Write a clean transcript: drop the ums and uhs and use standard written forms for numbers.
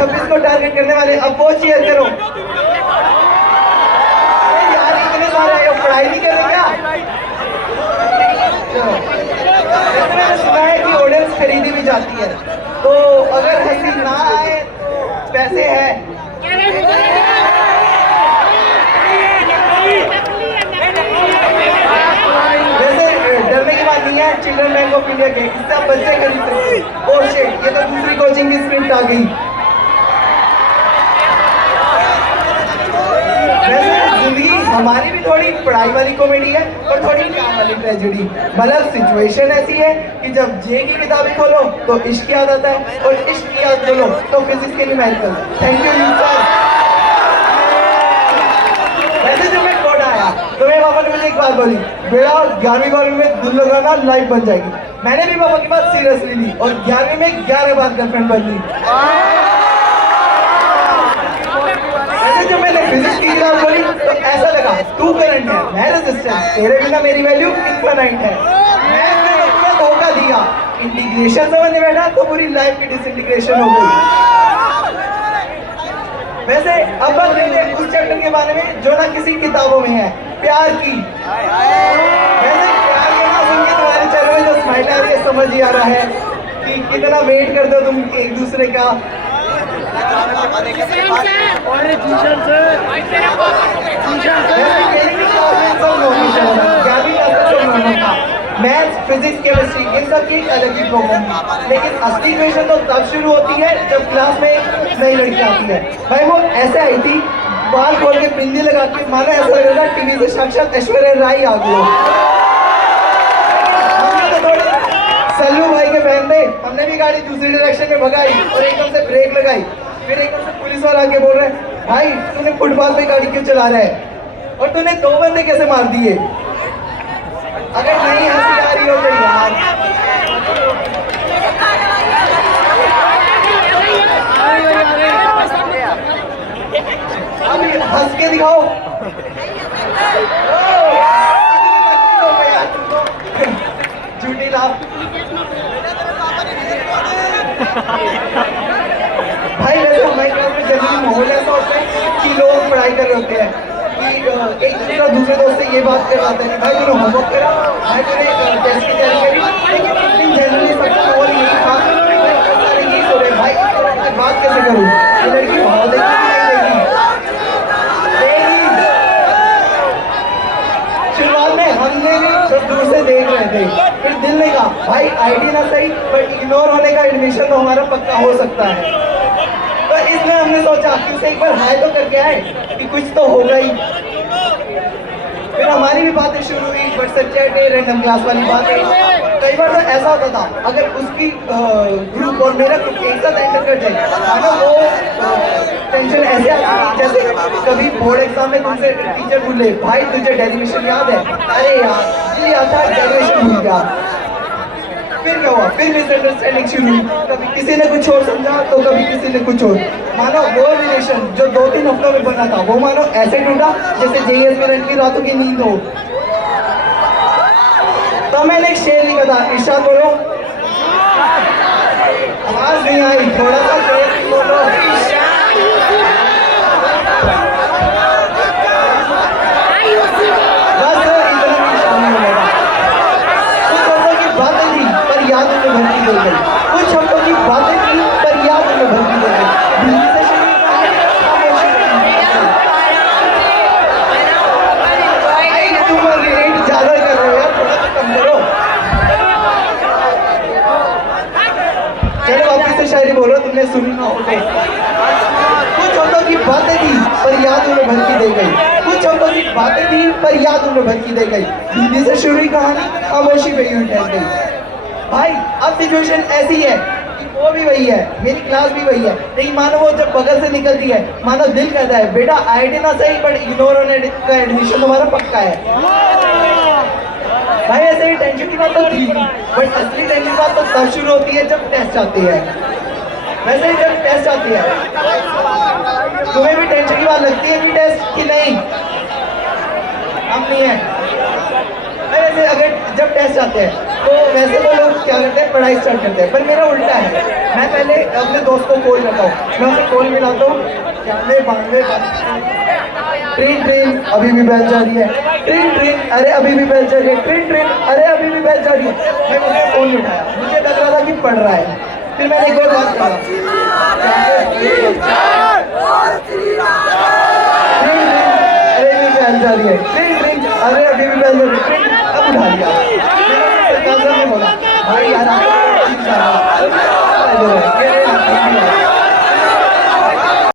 2026 को टारगेट करने वाले अब वो चीयर करो। अरे यार इतने सारे आए हो, पढ़ाई नहीं कर रहे क्या? मैंने सुना है कि ऑडियंस खरीदी भी जाती है, तो अगर हंसी ना आए तो पैसे है। वैसे डरने की बात नहीं है, चिल्ड्रन बैंक ऑफ इंडिया के इससे आप बच्चे खरीद सकते हैं। ओह शिट, ये तो दूसरी कोचिंग की स्क्रिप्ट आ गई। वैसे जिंदगी हमारी भी थोड़ी पढ़ाई वाली कॉमेडी है और थोड़ी काम वाली ट्रेजेडी। मतलब सिचुएशन ऐसी है कि जब जे की किताबें खोलो तो इश्क याद आता है और इश्क की याद खोलो तो फिजिक्स के न्यूमेरिकल। Thank you sir. वैसे जब मैं कोड आया तो मेरे पापा ने मुझे एक बात बोली, बेटा 11वीं 12वीं में दिल लगाना लाइफ बन जाएगी। मैंने भी पापा की बात सीरियसली ली और 11वीं में 11 बार गर्लफ्रेंड बन ली। वैसे जब मैंने फिजिक्स की किताब बोली तो ऐसा लगा तू करंट है, मैं रेजिस्टेंस, तेरे बिना मेरी वैल्यू इनफाइनाइट है। मैंने पूरा धोखा दिया, इंटीग्रेशन समझने बैठा तो पूरी लाइफ की डिसइंटीग्रेशन हो गई। वैसे अब बात करते हैं उस चैप्टर के बारे में जो ना किसी किताबों में है, प्यार की। वैसे प्यार के नाम सुन के तुम्हारे चेहरे में जो स्माइल आ रही है समझ ही आ रहा है कि कितना वेट करते हो तुम एक दूसरे का। मैथ्स, फिजिक्स, केमिस्ट्री इन सब की एक अलग ही प्रॉब्लम है, लेकिन असली इक्वेशन तो तब शुरू होती है जब क्लास में एक नई लड़की आती है। भाई वो ऐसे आई थी, बाल खोल के बिंदी लगा के, माना ऐसा लग रहा टीवी से साक्षात ऐश्वर्या राय आ गई। सल्लू भाई के बहन थे, हमने भी गाड़ी दूसरी डायरेक्शन में भगाई और एकदम से ब्रेक लगाई। फिर एकदम से पुलिस वाला आके बोल रहे हैं, भाई तूने फुटपाथ पे गाड़ी क्यों चला रहा है और तूने 2 बंदे कैसे मार दिए? अगर नहीं हंसी आ रही हो तो यार अभी हंस के दिखाओ। झूठी लाभ। भाई वैसे हमारे क्लास में जनरली माहौल ऐसा होता है कि लोग पढ़ाई कर रहे होते हैं कि एक दूसरे दोस्त से ये बात करवाता है कि भाई तूने होमवर्क करा, भाई तूने टेस्ट की तैयारी करी, लेकिन जनरली सबका माहौल यही था, सारे यही सो रहे भाई बात कैसे करूँ, ये लड़की भाव देगी नहीं देगी। शुरुआत में हमने भी सब दूर से देख रहे थे, फिर दिल ने कहा भाई आईडी ना सही बट इग्नोर होने का एडमिशन तो हमारा पक्का हो सकता है। तो इसमें हमने सोचा कि उसे एक बार हाय तो करके आए कि कुछ तो होगा ही। फिर हमारी भी बातें शुरू हुई, व्हाट्सएप चैट है, रैंडम क्लास वाली बातें। कई बार तो ऐसा होता था अगर उसकी ग्रुप और मेरा ग्रुप एक साथ एंटर कर जाए ना, वो टेंशन ऐसे आती जैसे कभी बोर्ड एग्जाम में तुमसे टीचर बोले भाई तुझे डेरिवेशन याद है, अरे यार ये आता है डेरिवेशन भूल गया। फिर क्या हुआ, फिर मिसअंडरस्टैंडिंग शुरू हुई, कभी किसी ने कुछ और समझा तो कभी किसी ने कुछ और। मानो वो रिलेशन जो 2-3 हफ्तों में बना था वो मानो ऐसे टूटा जैसे जेईएस में रन की रातों की नींद हो। तो मैंने एक शेर लिखा था, इरशाद बोलो। आवाज नहीं आई, थोड़ा सा शेर बोलो। कुछ हफ्तों की बातें थी पर याद में भरती हो गई। तुम रेट ज्यादा कर रहे हो यार, थोड़ा तो कम करो। चलो वापस से शायरी बोलो, तुमने सुनी ना हो। कुछ हफ्तों की बातें थी पर याद उन्हें भर की दे गई। कुछ हफ्तों की बातें थी पर याद उन्हें भर की दे गई। हिंदी से शुरू हुई कहानी खामोशी में यूं ठहर गई। भाई अब सिचुएशन ऐसी है कि वो भी वही है, मेरी क्लास भी वही है, लेकिन मानो वो जब बगल से निकलती है मानो दिल कहता है बेटा आईडी ना सही बट इग्नोर होने का एडमिशन तुम्हारा पक्का है। भाई ऐसे ही टेंशन की बात तो थी, बट असली टेंशन की बात तो तब शुरू होती है जब टेस्ट आती है। वैसे ही जब टेस्ट आती है तुम्हें भी टेंशन की बात लगती है कि टेस्ट की नहीं, हम नहीं है। वैसे अगर जब टेस्ट आते हैं तो वैसे तो लोग क्या करते हैं, पढ़ाई स्टार्ट करते हैं, पर मेरा उल्टा है। मैं पहले अपने दोस्त को कॉल करता हूँ, मैं उसे कॉल मिलाता हूँ, 92 ट्रेन ट्रेन अभी भी बैल जा रही है, ट्रेन ट्रेन अरे अभी भी बैल जा रही है, ट्रेन ट्रेन अरे अभी भी बैल जा रही है। मैंने उसे फोन उठाया, मुझे लग रहा था कि पढ़ रहा है। फिर मैंने एक और बात कहा,